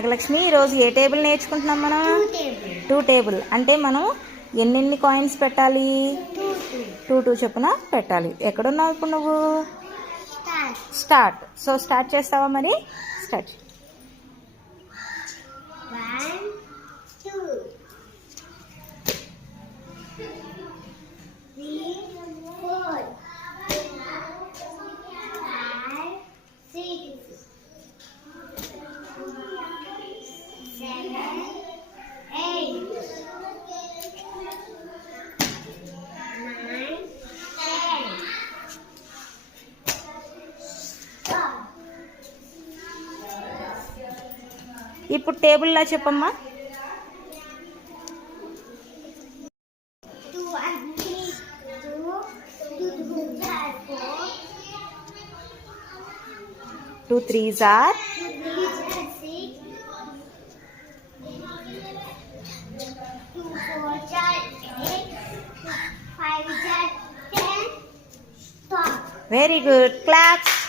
నాగలక్ష్మి, ఈరోజు ఏ టేబుల్ నేర్చుకుంటున్నాం మనం? 2 టేబుల్. అంటే మనం ఎన్ని కాయిన్స్ పెట్టాలి? 2 చొప్పున పెట్టాలి. ఎక్కడున్నావు ఇప్పుడు నువ్వు? స్టార్ట్. సో స్టార్ట్ చేస్తావా మరి? స్టార్ట్. 1 2 3 4 5 6 7 8 9 10 ఇప్పుడు టేబుల్లా చెప్పమ్మా. 2 and 3 2 2 are 4 2 3s are 2 3s are 6 2 4s are 8 5s are 10 stop. Very good. Claps.